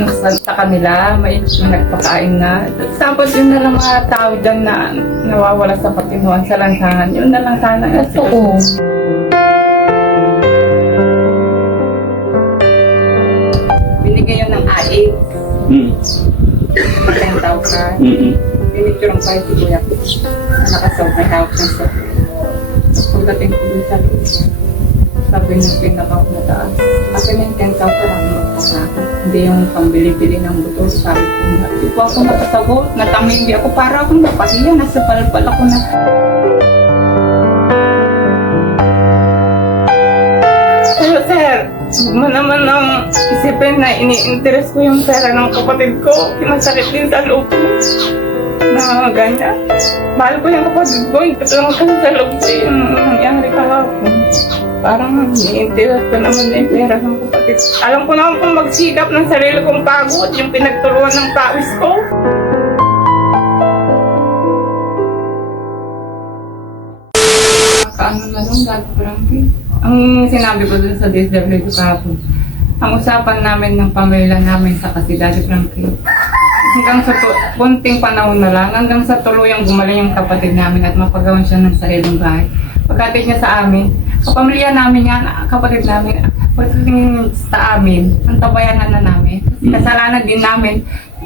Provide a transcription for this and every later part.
sa kanila, may yung nagpakain na. Tapos yun na lang mga tao dyan na nawawala sa patinuan sa lansangan. Yun na lang sana. Oo. Binigay yun ng AID. 10,000. Pinicture ang kayo si Kuya. Nakasawag na hawak ng sa. Pagdating ko dun sa sabi ng pinakamataas. Kasi may 10,000 lang magkakaroon. Hindi yung pambili-bili ng buto. Sabi ko, hindi po ako nakasagot. Natamindi ako para akong napahiya. Nasa palpal ako na. Pero sir, huwag mo naman ang isipin na ini-interest ko yung pera ng kapatid ko. Masakit din sa loob ko. Na ganyan. Mahal ko yung kapatid ko. Ito lang kasi sa loob ko yung nangyari kahapon. Parang ini-interest ko naman na yung pera ng kapatid. Alam ko naman kung magsikap ng sarili kong pagod. Yung pinagturuan ng pawis ko. Kaano na lang, Dad Frankie. Ang sinabi ko dun sa DSWD kahapon, ang usapan namin ng pamilya namin sa kasi Daddy Frankie, hanggang sa kunting panahon na lang, hanggang sa tuluyang gumaling yung kapatid namin at mapagawan siya ng sariling bahay. Pagkatid niya sa amin, kapamilya namin yan, kapatid namin, pagdating sa amin, ang tabayanan na namin. Kasi kasalanan din namin,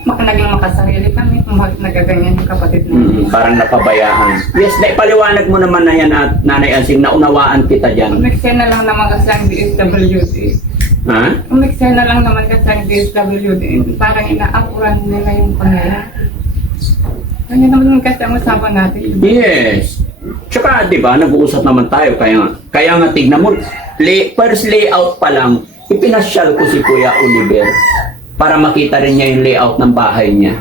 naging makasarili kami kung bakit nagaganyan yung kapatid namin. Parang napabayaan. Yes, paliwanag mo naman na yan at Nanay Ansing, naunawaan kita dyan. Umikse na lang naman kasi ang DSWD. Ha? Umikse na lang naman kasi ang DSWD. Parang inaapuran nila yung pangyayari. Ganyan naman kasi ang usapan natin. Yes. Tsaka, di ba, nag-uusap naman tayo. Kaya nga tignan mo, first layout pa lang, ipinasyal ko si Kuya Oliver para makita rin niya yung layout ng bahay niya.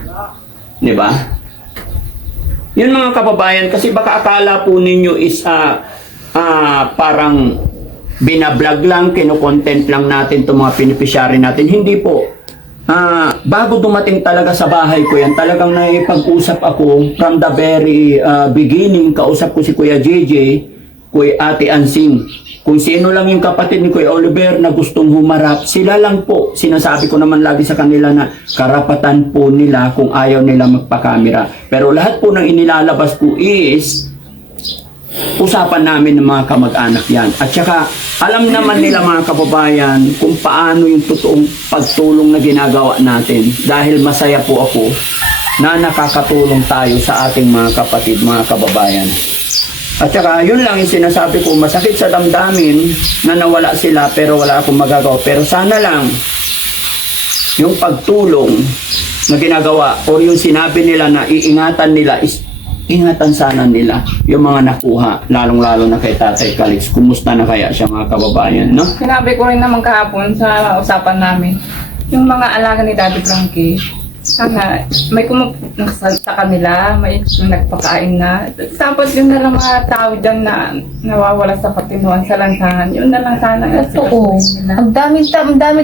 Di ba? Yun mga kababayan, kasi baka akala po ninyo is parang binablog lang, kino-content lang natin itong mga beneficiary natin. Hindi po. Bago dumating talaga sa bahay ko yan, talagang naipag-usap ako from the very beginning. Kausap ko si Kuya JJ, Kuya Ate Ansing. Kung sino lang yung kapatid ni Kuya Oliver na gustong humarap, sila lang po. Sinasabi ko naman lagi sa kanila na karapatan po nila kung ayaw nila magpakamera. Pero lahat po ng inilalabas ko is usapan namin ng mga kamag-anak yan. At saka, alam naman nila mga kababayan kung paano yung totoong pagtulong na ginagawa natin. Dahil masaya po ako na nakakatulong tayo sa ating mga kapatid, mga kababayan. At saka, yun lang yung sinasabi ko, masakit sa damdamin na nawala sila pero wala akong magagawa. Pero sana lang, yung pagtulong na ginagawa o yung sinabi nila na iingatan nila is ingatan sana nila yung mga nakuha, lalong-lalo na kay Tatay Calix. Kumusta na kaya siya mga kababayan, no? Sinabi ko rin naman kahapon sa usapan namin, yung mga alaga ni Daddy Frankie, sana may kumupunta sa kanila, may yung nagpakain na. Tapos yun na lang mga tao dyan na nawawala sa patinuan sa lansangan. Yun na lang sana. Oo. Ang dami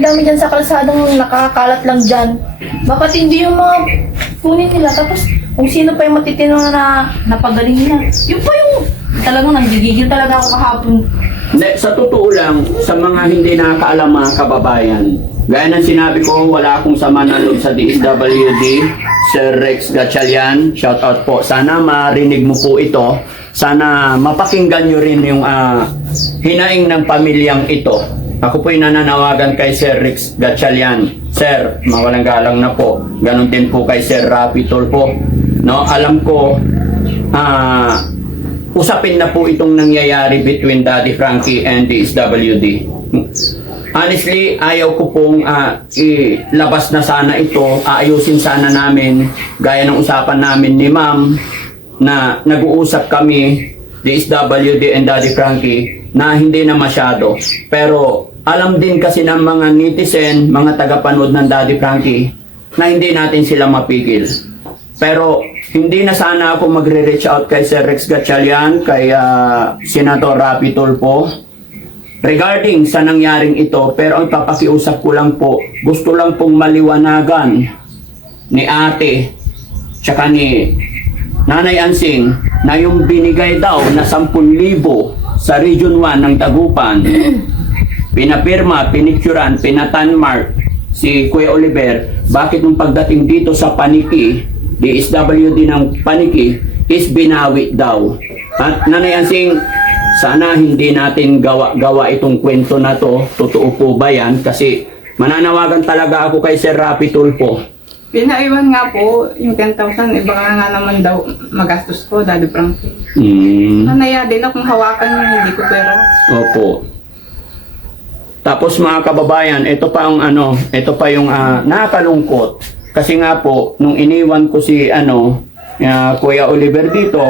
dyan sa kalsadang nakakalat lang dyan. Bakit hindi yung mga kunin nila? Tapos kung sino pa yung matitino na napagaling nila. Yun pa yung talagang nanggigigil talaga ako kahapon. Hindi, sa totoo lang, sa mga hindi nakakaalam mga kababayan, gaya ng sinabi ko, wala akong sama na loob sa DSWD, Sir Rex Gatchalian, shout out po. Sana marinig mo po ito. Sana mapakinggan nyo rin yung hinaing ng pamilyang ito. Ako po yung nananawagan kay Sir Rex Gatchalian. Sir, mawalang galang na po. Ganon din po kay Sir Rapi Tulfo. No, alam ko, usapin na po itong nangyayari between Daddy Frankie and DSWD. Honestly, ayaw ko pong ilabas na sana ito. Aayusin sana namin, gaya ng usapan namin ni Ma'am, na nag-uusap kami, DSWD and Daddy Frankie, na hindi na masyado. Pero alam din kasi ng mga netizen, mga tagapanood ng Daddy Frankie, na hindi natin sila mapigil. Pero hindi na sana ako magre-reach out kay Sir Rex Gatchalian, kay Senator Rapi Tulfo regarding sa nangyaring ito. Pero ang papakiusap ko lang po, gusto lang pong maliwanagan ni ate tsaka ni Nanay Ansing na yung binigay daw na 10,000 sa Region 1 ng Dagupan, pinapirma, pinicturan, pinatanmark si Kuya Oliver, bakit nung pagdating dito sa Paniki, DSWD ng Paniki, is binawi daw. At Nanay Ansing, sana hindi natin gawa itong kwento na to. Totoo po ba yan? Kasi mananawagan talaga ako kay Sir Rapi Tulfo. Pinaiwan nga po yung 10,000, iba nga naman daw magastos ko, Daddy Frankie. Nanaya din akong hawakan yung hindi ko pera. Opo. Tapos mga kababayan, ito pa yung nakakalungkot. Kasi nga po, nung iniwan ko si Kuya Oliver dito,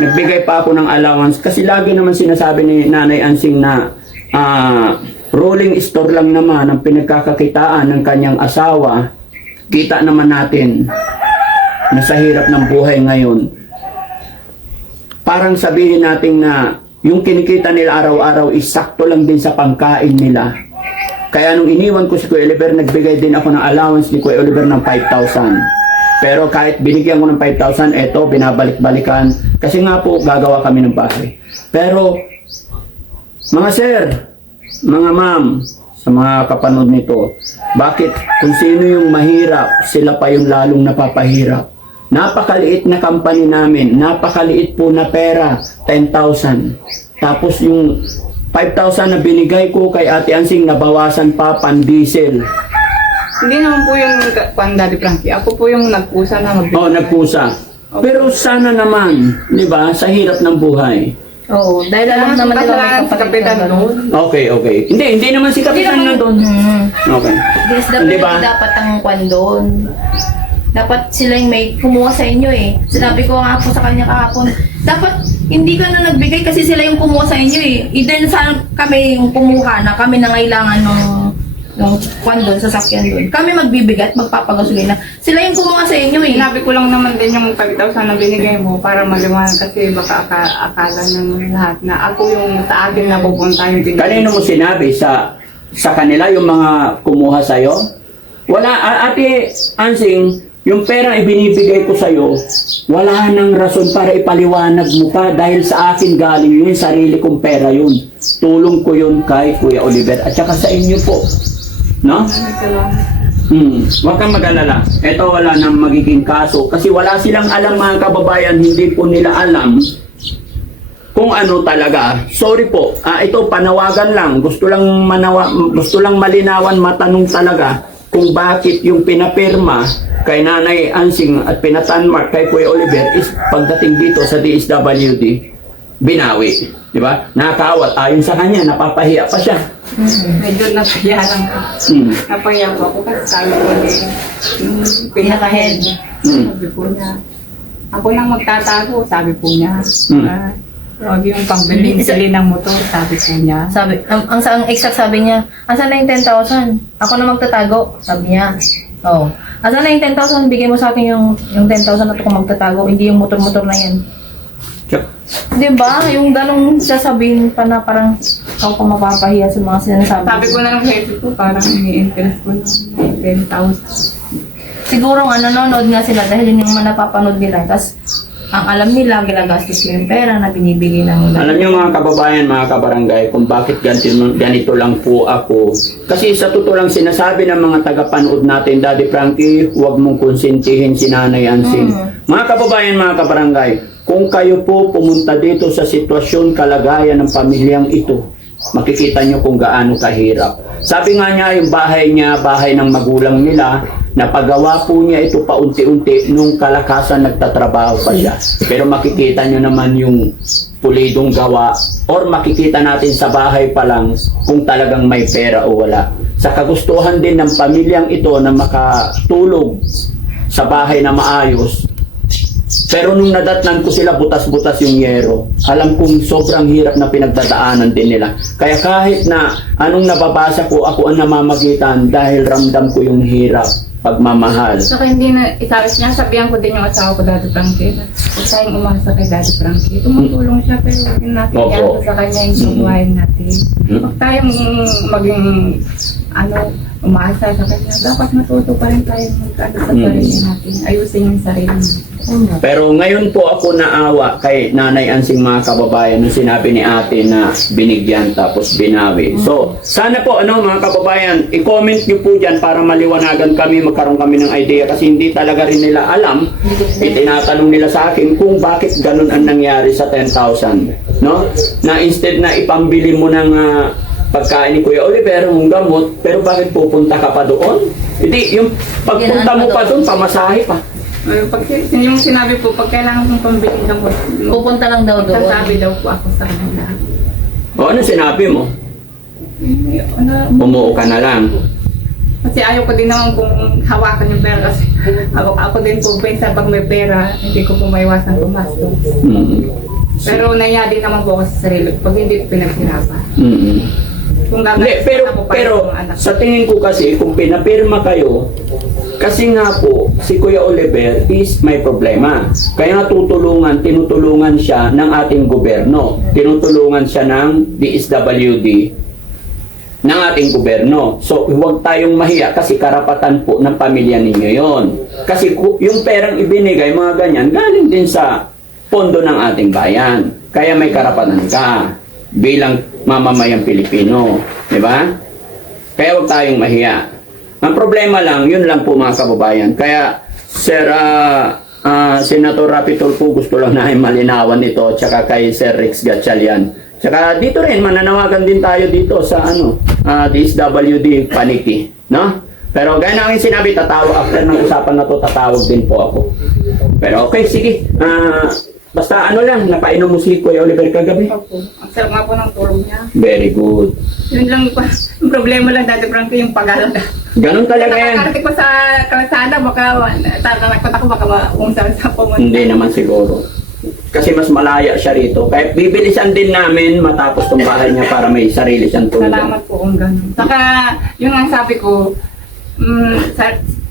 nagbigay pa ako ng allowance. Kasi lagi naman sinasabi ni Nanay Ansing na rolling store lang naman ang pinagkakakitaan ng kanyang asawa. Kita naman natin na sa hirap ng buhay ngayon, parang sabihin natin na yung kinikita nila araw-araw is sakto lang din sa pangkain nila. Kaya nung iniwan ko si Kuya Oliver, nagbigay din ako ng allowance ni Kuya Oliver ng 5,000. Pero kahit binigyan ko ng 5,000, eto, binabalik-balikan. Kasi nga po, gagawa kami ng bahay. Pero, mga sir, mga ma'am, sa mga kapanood nito, bakit kung sino yung mahirap, sila pa yung lalong napapahirap? Napakaliit na company namin, napakaliit po na pera, 10,000. Tapos yung 5,000 na binigay ko kay Ate Ansing, nabawasan pa pan-diesel. Hindi naman po yung Daddy Frankie. Ako po yung nagpusa na magbigay. Oh, nagpusa. Pero sana naman, di ba, sa hirap ng buhay. Oo, dahil alam naman nila may sa kapatid kapitan na doon. Okay. Hindi naman si Kapitan na doon. Okay. DSWD Diba? dapat ang kwan doon. Dapat sila yung may kumuha sa inyo eh. Sinabi ko nga po sa kanya kahapon, dapat hindi ka na nagbigay kasi sila yung kumuha sa inyo eh. Either sa kami yung kumuha na kami na ngailangan ng kwan doon, sasakyan doon. Kami magbibigay at magpapagasolina. Sila yung kumuha sa inyo eh. Sinabi ko lang naman din yung 5,000 na binigay mo para maliwanag kasi baka akala ng lahat na ako yung sa akin na pupunta yung binigay. Kanino mo sinabi? Sa kanila, yung mga kumuha sa'yo? Wala, Ate Ansing, yung pera ibinibigay ko sa'yo, wala nang rason para ipaliwanag mo pa dahil sa akin galing yun, sarili kong pera yun. Tulong ko yun kay Kuya Oliver at saka sa inyo po. No? Huwag kang mag-alala. Ito wala nang magiging kaso kasi wala silang alam mga kababayan, hindi po nila alam kung ano talaga. Sorry po. Ito panawagan lang. Gusto lang malinawan, matanong talaga kung bakit yung pinapirma kay Nanay Ansing at pinatanmark kay Kuya Oliver is pagdating dito sa DSWD binawi. Di ba? Nakakawat. Ayon sa kanya, napapahiya pa siya. Medyo napahiya lang po. Napahiya po ako kasi sabi ko din yung pinaka-head. Sabi po niya, ako nang magtatago, sabi po niya. Huwag yung pambili ng motor, sabi po niya. Sabi, ang exact sabi niya, asan na yung 10,000? Ako na magtatago, sabi niya. Oh. Asan na yung 10,000? Bigay mo sa akin yung 10,000 na ito kung magtatago, hindi yung motor-motor na yan. Diba? Yung ganong sasabihin pa na parang ikaw pa mapapahiya sa mga sinasabi. Sabi ko na lang sa isip ko, parang ini-interest ko na 10,000. Siguro nga nanonood nga sila dahil yun yung mga napapanood nila. Tapos ang alam nila, ginagastos ko yung pera na binibigay ng... Alam niyo mga kababayan, mga kabarangay, kung bakit ganito lang po ako. Kasi sa totoo lang sinasabi ng mga tagapanood natin, Daddy Frankie, huwag mong konsentihin si Nanay Ansing. Mga kababayan, mga kabarangay, kung kayo po pumunta dito sa sitwasyon, kalagayan ng pamilyang ito, makikita nyo kung gaano kahirap. Sabi nga niya, yung bahay niya, bahay ng magulang nila, napagawa po niya ito paunti-unti nung kalakasan nagtatrabaho pa siya. Pero makikita nyo naman yung pulidong gawa or makikita natin sa bahay pa lang kung talagang may pera o wala. Sa kagustuhan din ng pamilyang ito na makatulog sa bahay na maayos, pero nung nadatnan ko sila, butas-butas yung yero. Alam kong sobrang hirap na pinagdadaanan din nila. Kaya kahit na anong nababasa ko, ako ang namamagitan dahil ramdam ko yung hirap, pagmamahal. Saka hindi na, sabihan ko din yung asawa ko, Daddy Frankie. Huwag tayong umasa kay Daddy Frankie. Tumutulong siya, pero huwag natin yan sa kanya yung subuhayin natin. Huwag tayong maging, umasa sa kanya. Dapat matuto pa rin tayo sa sarili natin. Ayusin yung sarili natin. Pero ngayon po ako naawa kay Nanay Ansing, mga kababayan, nung sinabi ni ate na binigyan tapos binawi. So, sana po mga kababayan, i-comment niyo po dyan para maliwanagan kami, magkaroon kami ng idea kasi hindi talaga rin nila alam. Itinatanong nila sa akin kung bakit ganun ang nangyari sa 10,000. No? Na instead na ipambili mo ng pagkain ni Kuya Oliver, yung gamot, pero bakit pupunta ka pa doon? Hindi, yung pagpunta mo pa doon, pamasahe pa. Yung sinabi po, pag kailangan kong pambili ng Pupunta lang daw doon. sasabi daw po ako sa kanila. O ano sinabi mo? Ano, Umuo ka na lang. kasi ayaw ko din naman kung hawakan yung pera kasi ako din po sa pag may pera, hindi ko po maiwasan pumastos. Pero naiya din naman po ako sa sarili pag hindi pinaghirapan. Kung Hindi, pero sa tingin ko kasi, kung pinapirma kayo, kasi nga po, si Kuya Oliver is may problema. Kaya nga tinutulungan siya ng ating gobyerno. Tinutulungan siya ng DSWD ng ating gobyerno. So, huwag tayong mahiya kasi karapatan po ng pamilya ninyo yon. Kasi yung perang ibinigay, mga ganyan, galing din sa pondo ng ating bayan. Kaya may karapatan ka bilang mamamayang Pilipino. Di ba? Kaya huwag tayong mahiya. Ang problema lang, yun lang po mga kababayan. Kaya, Sir Senator Rapi Tulfo, gusto lang na malinawan ito, tsaka kay Sir Rex Gatchalian. Tsaka dito rin, mananawagan din tayo dito sa DSWD Paniki. No? Pero gaya namin sinabi, after ng usapan na to, tatawag din po ako. Pero okay, sige. Basta lang, napainom mo si Kuya Oliver kagabi. Opo. Ang sarap nga po ng tulog niya. Very good. Yun lang po. Yung problema lang dati Frankie, yung pag-alala. Ganun talaga yan. Nakakarating ko sa kalsada, baka tatanakot ako, baka kung saan sa pumunta. Hindi naman siguro. Kasi mas malaya siya rito. Kaya bibilisan din namin matapos tong bahay niya para may sarili siyang tulog. Salamat po kung gano'n. Saka, yun ang sabi ko,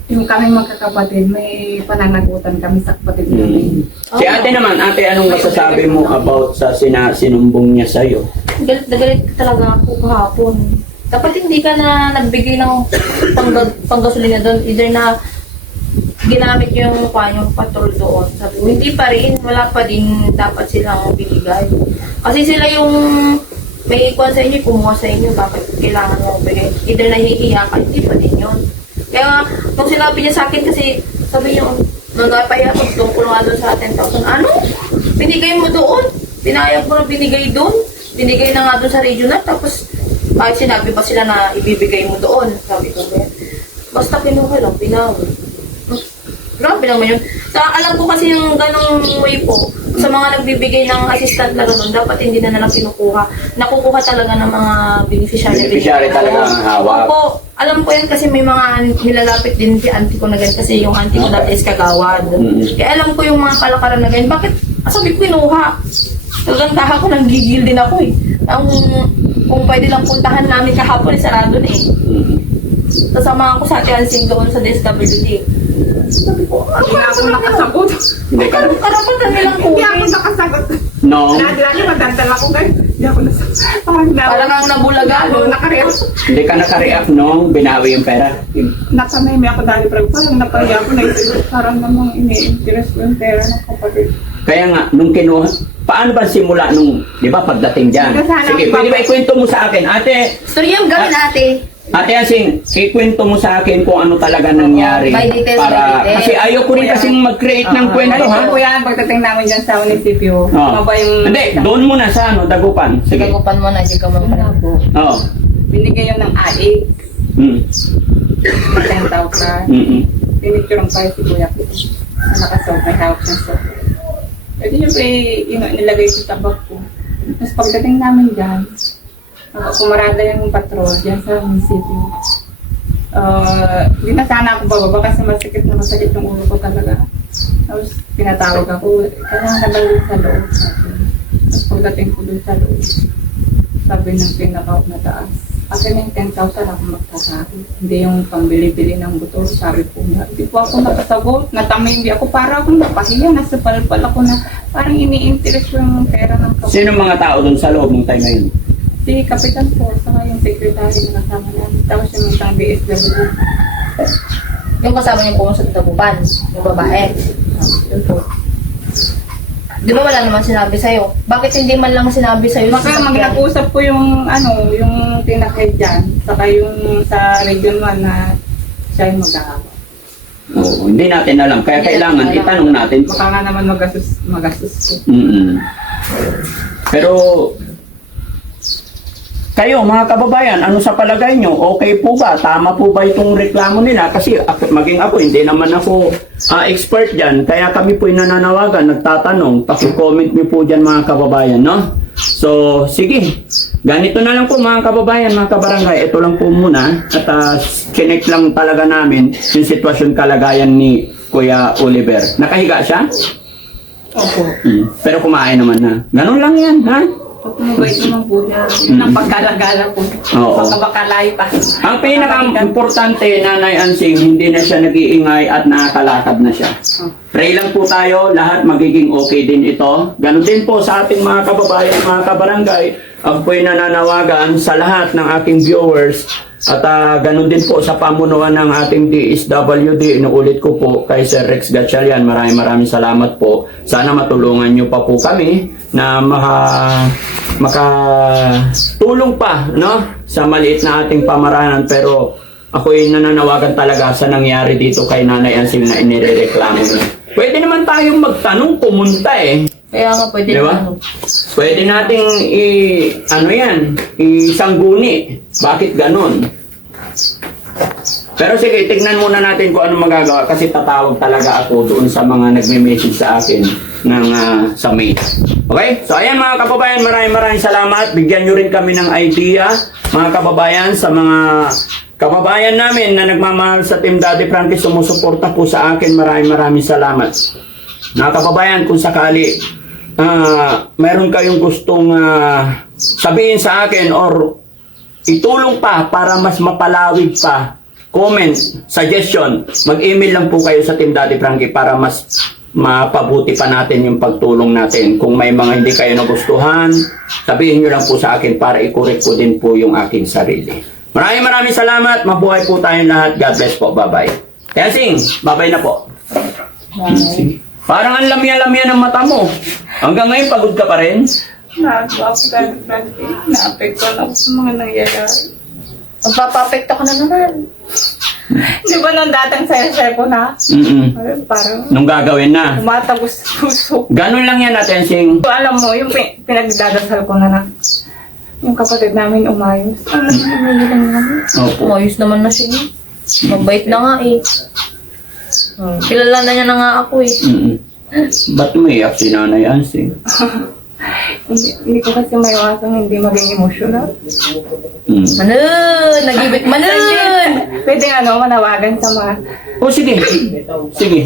yung kami magkakapatid, may pananagutan kami sa kapatid namin. Si ate naman, ate, anong masasabi mo about sa sinumbong niya sa'yo? Galit na galit talaga ako kahapon. Dapat hindi ka na nagbigay ng panggasolina doon. Either na ginamit yung patrol doon. Sabi ko, hindi pa rin, wala pa din dapat silang binigay. Kasi sila yung may ikuan sa inyo, kumuha sa inyo, bakit kailangan mo bigay. Either nahihiya ka, hindi pa din yun. Kaya, nung sinabi niya sa akin kasi, sabi niya, magpapayatot, tungkol nga doon sa 10,000. Ano? Binigay mo doon? Pinayag mo na binigay doon? Binigay na nga doon sa regional, tapos kahit sinabi pa sila na ibibigay mo doon. Sabi ko, basta kinuha lang, binawi. Grabe naman yun. Alam ko kasi yung ganong way po, sa mga nagbibigay ng assistant na gano'n, dapat hindi na nalang kinukuha. Nakukuha talaga ng mga beneficiary. Beneficiary talaga ang hawak. Opo, alam ko yan kasi may mga nilalapit din si auntie ko na ganyan kasi yung auntie ko dati is kagawad. Kaya alam ko yung mga kalakaran na ganyan. Bakit? Sabi ko kinuha. Talagang kahapon nang gigil din ako eh. Kung pwede lang puntahan namin kahapon, sarado na eh. Kasama ko sa Ate Ansing doon sa DSWD. Sabi ko, Hindi na ako nakasagot. Hindi ka karapatan nilang Hindi ako kunin. nakasagot. No. Lagi magdadala ko guys. Hindi ako nasagot. Parang ang nabulaga. Nakareact. Hindi ka naka-react nung binawi yung pera. Nakameme ako dahil parang napaya ako naisip. Parang namang ini-interest ko yung pera ng kapatid. Kaya nga, nung kinuha, paano ba simula nung, di ba, pagdating dyan? Sige, pwede ba ikwento mo sa akin? Ate, Storya yung gawin ate. Ate Ansing, ikwento mo sa akin kung ano talaga nangyari. By details, by details. Kasi ayaw ko rin kasing mag-create ng kwento, ha? Ano po yan, pagdating namin dyan sa munisipyo. Maba yung... Hindi, doon muna sa Dagupan. Sige. Gagupan mo na, di ka mo Oo. Binigay yun ng AIC. 10,000. Pinicture tayo si Kuya ko. Nakasob, may hawak ng sob. Pwede nyo pa nilagay sa tabak ko. Tapos pagdating namin dyan, pumarada yung patrol dyan sa munisipyo. Hindi na sana ako bababa kasi masakit yung ulo ko talaga. Tapos pinatawag ako, kailangan ka ba sa loob? Tapos pagdating ko dun sa loob, sabi ng pinaka na taas, akin yung 10,000 ako magsasabi. Hindi yung pambili-bili ng motor. Sabi ko na, hindi po ako nakasagot. Natamindi ako, para akong napahiya. Nasa palpal ako na parang ini-interest yung pera ng kapatid. Sino mga tao doon sa loob ng time na yun? Si Kapitan po, saka yung secretary na kasama namin. Tapos yung isang BSW. Yung kasama niyo po sa Taguban, yung babae. Yun po. Di ba wala naman sinabi sa'yo? Bakit hindi man lang sinabi sa'yo? Baka sa sakyan? nag-usap po yung yung tinakay dyan, saka yung sa Region 1 na siya yung mag-aawa. Oo, hindi natin alam. Kaya kailangan itanong natin. Baka nga naman magastos po. Pero kayo mga kababayan, ano sa palagay nyo? Okay po ba? Tama po ba itong reklamo nila? Kasi maging ako, hindi naman ako expert dyan. Kaya kami po nananawagan, nagtatanong. Paki-comment nyo po dyan mga kababayan, no? So, sige. Ganito na lang po mga kababayan, mga kabarangay. Ito lang po muna. At chinek lang talaga namin yung sitwasyon kalagayan ni Kuya Oliver. Nakahiga siya? Opo. Pero kumain naman na. Ganun lang yan, ha? Mabait naman po niya. Ang pagkalagala po. Oo. Baka bakalay pa. Ang pinaka-importante, Nanay Ansing, hindi na siya nag-iingay at nakakalakad na siya. Pray lang po tayo, lahat magiging okay din ito. Ganon din po sa ating mga kababayan, mga kabarangay. Ako po'y nananawagan sa lahat ng aking viewers at ganon din po sa pamunuan ng ating DSWD. Inuulit ko po kay Sir Rex Gatchalian. Maraming salamat po. Sana matulungan nyo pa po kami na makatulong pa, no, sa maliit na ating pamaranan. Pero ako'y nananawagan talaga sa nangyari dito kay Nanay Ansing na inirereklamo niya. Pwede naman tayong magtanong, pumunta eh. Kaya nga pwede Di ba? naman. Pwede nating isangguni. Bakit ganon? Pero sige, tignan muna natin kung ano magagawa kasi tatawag talaga ako doon sa mga nagme-message sa akin ng sa mail. Okay? So ayan mga kababayan, maraming salamat. Bigyan nyo rin kami ng idea, mga kababayan, sa mga kababayan namin na nagmamahal sa Team Daddy Frankie, sumusuporta po sa akin. Maraming salamat. Mga kababayan, kung sakali meron kayong gustong sabihin sa akin or itulong pa para mas mapalawig pa, comment, suggestion, mag-email lang po kayo sa Team Daddy Frankie para mas mapabuti pa natin yung pagtulong natin. Kung may mga hindi kayo nagustuhan, sabihin nyo lang po sa akin para i-correct ko din po yung aking sarili. Maraming salamat. Mabuhay po tayong lahat. God bless po. Bye-bye. Kaya sing, bye-bye na po. Bye. Parang ang lamya-lamya ng mata mo. Hanggang ngayon, pagod ka pa rin? Na-apekto na ako sa mga nangyayari. Magpapapekto ka na naman. Di ba nung datang sayo-sayo po na? Parang Nung gagawin na. tumatagos sa puso. Ganun lang yan natin, Sing. So, alam mo, yung pinagdadasal ko na yung kapatid namin umayos. Ano naman? Opo. Umayos naman na siya. Mabait na nga eh. Kilala na niya na nga ako eh. Ba't umiyak si Nanay Ansing? Hindi ko kasi maiwasang hindi maging emotional. Manun! Nagibit manun! Pwede manawagan sa mga... Sige. Sige.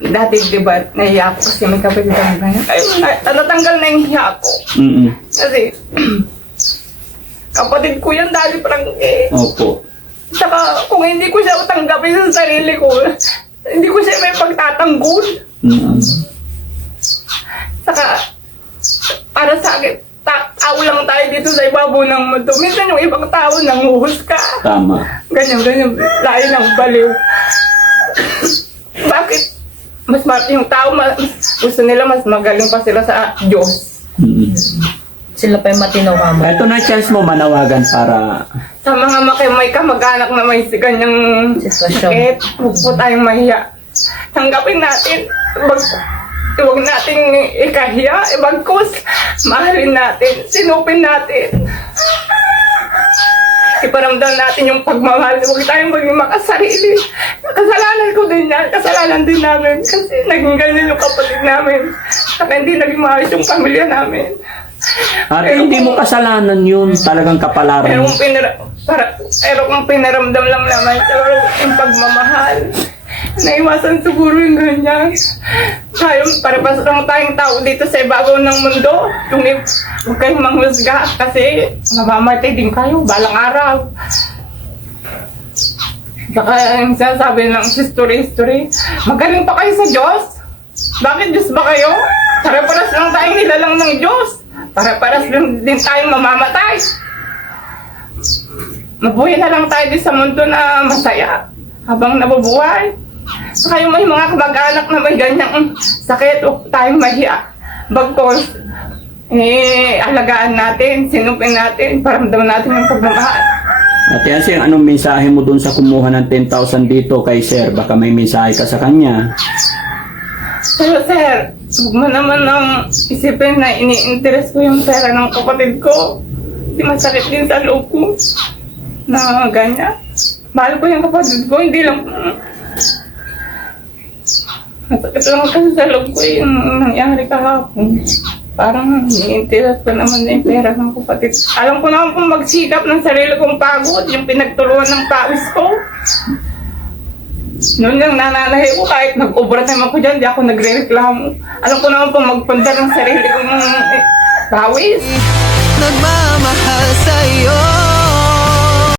Dati diba, nahiya ako kasi may kapatid kami ganyan. Ay, natanggal na yung hiya ko. Kasi, kapatid ko yan, Daddy Frankie. Opo. Saka, kung hindi ko siya tanggapin sa sarili ko, hindi ko siya may pagtatanggol. Saka, para sa akin, tao lang tayo dito sa ibabaw ng mundo. Minsan yung ibang tao nanguhusga. Tama. Ganyan, layo ng baliw. Bakit? Yung tao, gusto nila mas magaling pa sila sa Diyos. Sila pa yung matinaw ka mo. Ito na chance mo manawagan para... Sa mga may kamag-anak na may ganyang Sitwasyon. sakit, huwag po tayong mahiya. Tanggapin natin. Huwag nating ikahiya. Bagkus, mahalin natin. Sinupin natin. Iparamdam natin yung pagmamahal. Huwag tayong maging makasarili. Kasalanan ko din yan. Kasalanan din namin. Kasi naging ganyan yung kapatid namin. Saka hindi naging maayos yung pamilya namin. At hindi mo kasalanan yun. Talagang kapalaran. Pero kung pinaramdam lang naman, pero yung pagmamahal, naiwasan siguro yung ganyan. Tayo, para-pas lang tayong tao dito sa ibabaw ng mundo. Huwag kayong manghusga kasi mamamatay din kayo balang araw. Saka yung sinasabi ng history, magaling pa kayo sa Diyos. Bakit Diyos ba kayo? Para-paras lang tayong nilalang ng Diyos. Para-paras lang din tayong mamamatay. Mabuhay na lang tayo din sa mundo na masaya habang nabubuhay. Saka yung may mga kamag-anak na may ganyang sakit o tayong mahiya. Bagkos, alagaan natin, sinupin natin, paramdam natin yung pagmamahal. Ate Asing, anong mensahe mo dun sa kumuha ng 10,000 dito kay sir? Baka may mensahe ka sa kanya. Pero sir, huwag mo naman nang isipin na ini-interest ko yung pera ng kapatid ko. Kasi masakit din sa loob ko na ganyan. Mahal ko yung kapatid ko, hindi lang... Masakit lang kasi sa loob ko yung nangyari kahapon. Parang ini-interest ko naman na yung pera ng kapatid. Alam ko naman kung magsikap ng sarili kong pagod, yung pinagtuluan ng pawis ko. Noon yung nananahi ko, kahit nag-overtime ako dyan, di ako nagre-reklamo. Alam ko naman kung magpunta ng sarili kong pawis. Nagmamahal sa'yo.